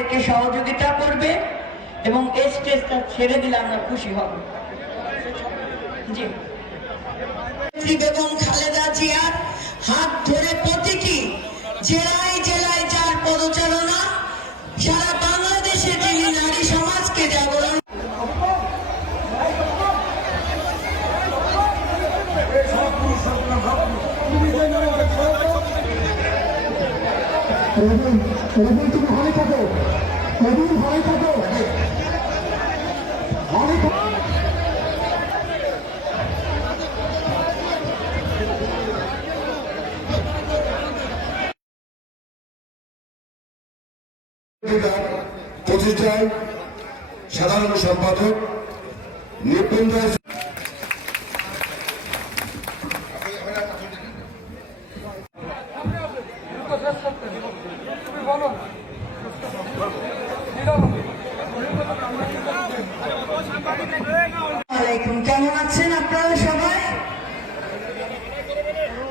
আমাদেরকে সহযোগিতা করবে এবং এই স্টেজটা ছেড়ে দিলে আমরা খুশি হব। জি, বেগম খালেদা জিয়ার হাত ধরে প্রতিটি জেলায় জেলায় যার পদচারণা, সারা বাংলাদেশে তিনি নারী সমাজকে জাগরণ তুমি ভালো থাকো, ভালো থাকো। প্রতিষ্ঠান সাধারণ সম্পাদক নিপুণ রায় কেমন আছেন আপনারা সবাই?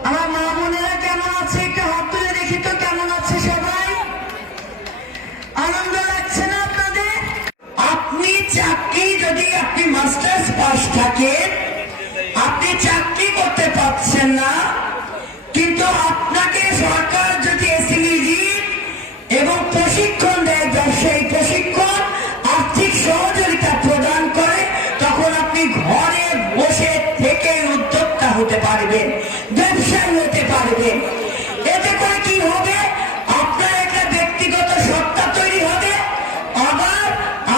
আমার মা বোনেরা কেমন আছে? একটু হাত তুলে দেখি তো কেমন আছে সবাই। আনন্দ লাগছে না আপনাদের? আপনি চাকরি, যদি আপনি মাস্টার্স পাস থাকেন, আপনি চাকরি করতে পারছেন না, কিন্তু আপনাকে সরকার যদি এসএমই এবং প্রশিক্ষণ দেয়, ব্যবসায়ী প্রশিক্ষণ, আর্থিক সহযোগিতা প্রদান করে, তখন আপনি ঘরে বসে থেকে উদ্যোক্তা হতে পারবেন, ব্যবসায়ী হতে পারবেন। এতে করে কি হবে? আপনার একটা ব্যক্তিগত সত্তা তৈরি হবে, আবার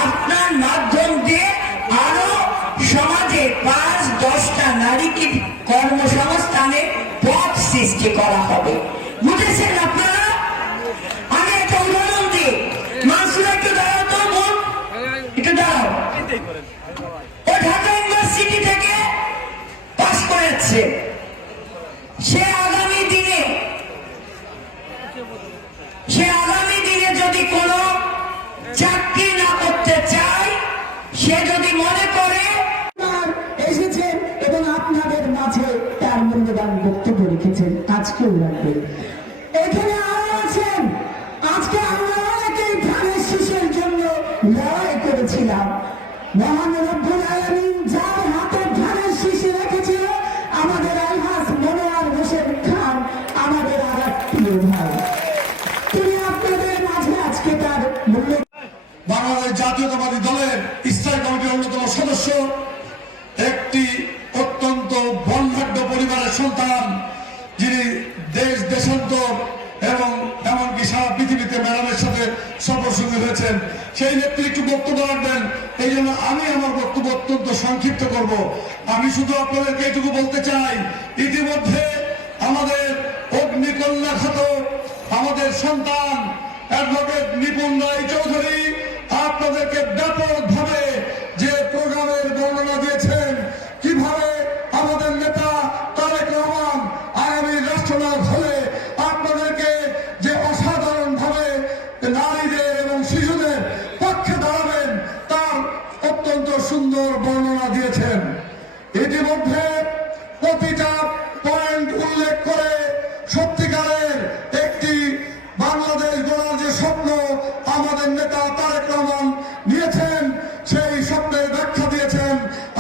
আপনার মাধ্যম দিয়ে আরো সমাজে ৫-১০টা নারীকে কর্মসংস্থানের পথ সৃষ্টি করা হবে। বুঝেছেন আপনারা? আমি একটা উদাহরণ দিই। মানসুর একটু দাঁড়াও তো, বোন একটু দাঁড়াও। ও ঢাকা ইউনিভার্সিটি থেকে পাস করেছে। সে আগামী দিনে যদি কোনো চাকরি না করতে চায়, সে যদি মনে করে এসেছেন এবং আপনাদের মাঝে তার মূল্যবান বক্তব্য রেখেছেন, আজকেও রাখবেন। এখানে আরো আছেন। আজকে আমরা অনেকেই ধানের শীষের জন্য লড়াই করেছিলাম। মহান রব্বুল আলামিন যার হাতে ধানের শীষ রেখেছিল, আমাদের আলহাজ মনোয়ার হোসেন খান, আমাদের আর এক প্রিয় ভাই, তিনি আপনাদের মাঝে আজকে তার মূল্য। বাংলাদেশ জাতীয়তাবাদী দলের স্থায়ী কমিটির অন্যতম সদস্য, একটি অত্যন্ত বর্ণাঢ্য পরিবারের সন্তান, যিনি দেশ দেশান্তর এবং এমনকি সারা পৃথিবীতে ম্যাডামের সাথে সফরসঙ্গী হয়েছেন, সেই নেত্রী একটু বক্তব্য রাখবেন। এই জন্য আমি আমার বক্তব্য অত্যন্ত সংক্ষিপ্ত করব। আমি শুধু আপনাদেরকে এইটুকু বলতে চাই, ইতিমধ্যে আমাদের অগ্নিকন্যা খ্যাত আমাদের সন্তান অ্যাডভোকেট নিপুণ রায় চৌধুরী আপনাদেরকে ব্যাপকভাবে যে প্রোগ্রামের বর্ণনা দিয়েছেন, কিভাবে আমাদের নেতা তারেক রহমান আগামী রাষ্ট্রনায়ক হলে আপনাদেরকে যে অসাধারণভাবে নারীদের এবং শিশুদের পক্ষে দাঁড়াবেন, তার অত্যন্ত সুন্দর বর্ণনা দিয়েছেন। ইতিমধ্যে প্রতিটা পয়েন্ট উল্লেখ করে সত্যিকারের একটি বাংলাদেশ গড়ার যে স্বপ্ন আমাদের নেতা তারেক রহমান নিয়েছেন, সেই স্বপ্নের ব্যাখ্যা দিয়েছেন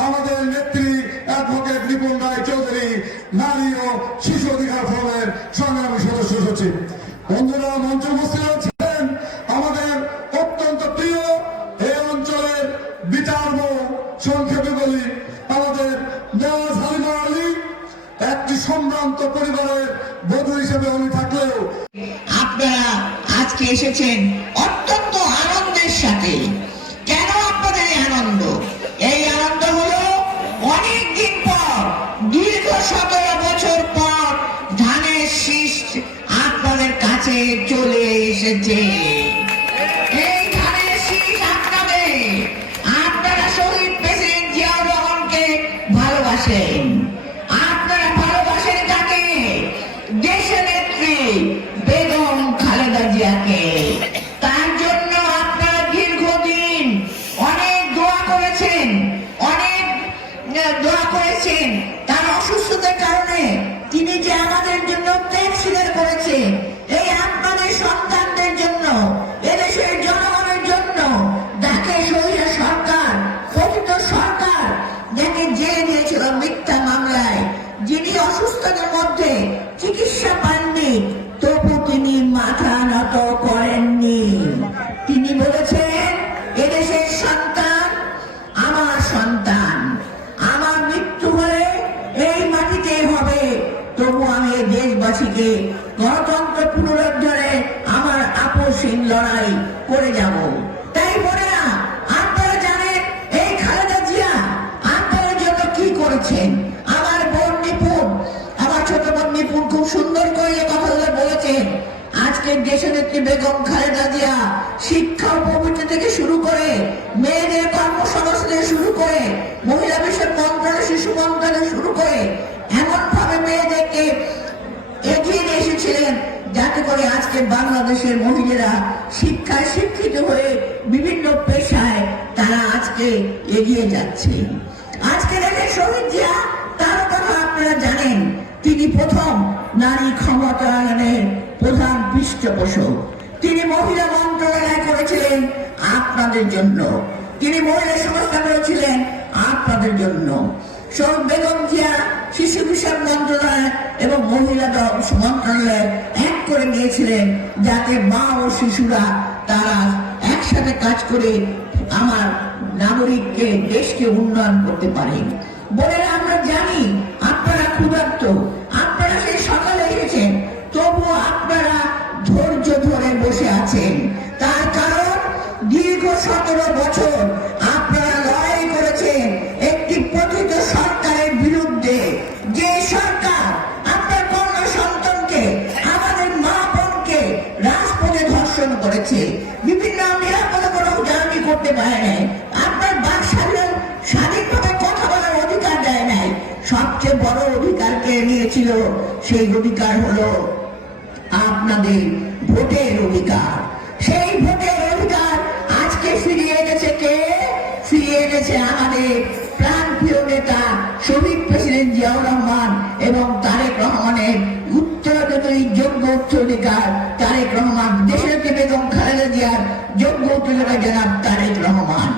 আমাদের নেত্রী অ্যাডভোকেট নিপুণ রায় চৌধুরী, নারী ও শিশু অধিকার ফোরামের সংগ্রামী সদস্য সচিব। বন্ধুরা, মঞ্চ উপস্থিত আছেন আমাদের অত্যন্ত প্রিয় এই অঞ্চলের বিচার, সংক্ষেপে বলি, আমাদের নেওয়াজ হালিমা আলী, একটি সম্ভ্রান্ত পরিবারের বধূ হিসেবে উনি থাকলেও আপনারা আজকে এসেছেন অত্যন্ত আনন্দের সাথে। কেন আপনাদের এই আনন্দ? এই আনন্দ হলো অনেকদিন পর, দীর্ঘ 17 বছর পর ধানের শীষ আপনাদের কাছে চলে এসেছে। এই ধানের শীষ আপনাদের, আপনারা শহীদ প্রেসিডেন্ট জিয়াউর রহমানকে ভালোবাসেন, আপনারা ভালোবাসেন তাকে, দেশের নেত্রী বেগম খালেদা জিয়াকে। তার জন্য আপনারা দীর্ঘদিন অনেক দোয়া করেছেন, তার অসুস্থতার কারণে তিনি যে আমাদের জন্য ত্যাগ স্বীকার করেছে, এই আপনাদের সন্তানদের জন্য, এদেশের জনগণের তিনি অসুস্থতার মধ্যে চিকিৎসা পাননি, তবু তিনি মাথা নত করেননি। তিনি বলেছেন, এদেশের সন্তান আমার সন্তান, আমার মৃত্যু হলে এই মাটিতে হবে, তবু আমি এই দেশবাসীকে গণতন্ত্র পুনরুদ্ধারে আমার আপসহীন লড়াই করে যাব। তাই বলে না, আপনারা জানেন এই খালেদা জিয়া আপনাদের জন্য কি করেছেন। আমার বোন নিপুণ, আমার ছোট বোন নিপুণ খুব সুন্দর করে এই কথাগুলো বলেছেন। আজকের দেশনেত্রী বেগম খালেদা জিয়া শিক্ষা উপবৃত্তি থেকে শুরু করে, মেয়েদের কর্মসংস্থান থেকে শুরু করে, মহিলা বিষয়ক মন্ত্রণালয়, শিশু মন্ত্রণালয় শুরু করে এমন ভাবে মেয়েদেরকে এগিয়ে নিয়ে এসেছিলেন যাতে করে আজকে বাংলাদেশের মহিলারা শিক্ষায় শিক্ষিত হয়ে বিভিন্ন পেশায় তারা আজকে এগিয়ে যাচ্ছে। আজকে দেখে শহীদ জিয়া, তার কথা আপনারা জানেন, তিনি প্রথম নারী ক্ষমতায়নের প্রধান পৃষ্ঠপোষক। তিনি মহিলা মন্ত্রণালয় করেছিলেন আপনাদের জন্য, তিনি মহিলা সংস্থা করেছিলেন আপনাদের জন্য। শহীদ বেগম জিয়া শিশু বিষয়ক মন্ত্রণালয় এবং মহিলা মন্ত্রণালয় এক করে নিয়েছিলেন যাতে মা ও শিশুরা তারা একসাথে কাজ করে আমার নাগরিককে, দেশকে উন্নয়ন করতে পারে। বলে আমরা জানি আপনারা ক্ষুধার্ত, আপনারা সেই সকালে এসেছেন, তবু আপনারা ধৈর্য ধরে বসে আছেন। তার কারণ দীর্ঘ 17 বছর আপনারা লড়াই করেছেন একটি পতিত সরকারের বিরুদ্ধে, যে সরকার আপনার কন্যা সন্তানকে, আমাদের মা বোনকে রাজপথে ধর্ষণ করেছে, বিভিন্ন নিরাপদে কোনো জার্নি করতে পারে নাই, আপনার বাক স্বাধীনভাবে কথা বলার অধিকার দেয় নাই। সবচেয়ে বড় অধিকার কে নিয়েছিল? সেই অধিকার হলো আপনাদের ভোটের অধিকার। সেই ভোটের অধিকার আজকে ফিরিয়ে এনেছে কে? ফিরিয়ে এনেছে আমাদের প্রাণপ্রিয় নেতা শহীদ প্রেসিডেন্ট জিয়াউর রহমান এবং তারেক রহমানের উত্তরাধিকারী যোগ্য উত্তরাধিকার তারেক রহমান, দেশের বেগম খালেদা জিয়ার যোগ্য উত্তরাধিকারী জনাব তারেক রহমান।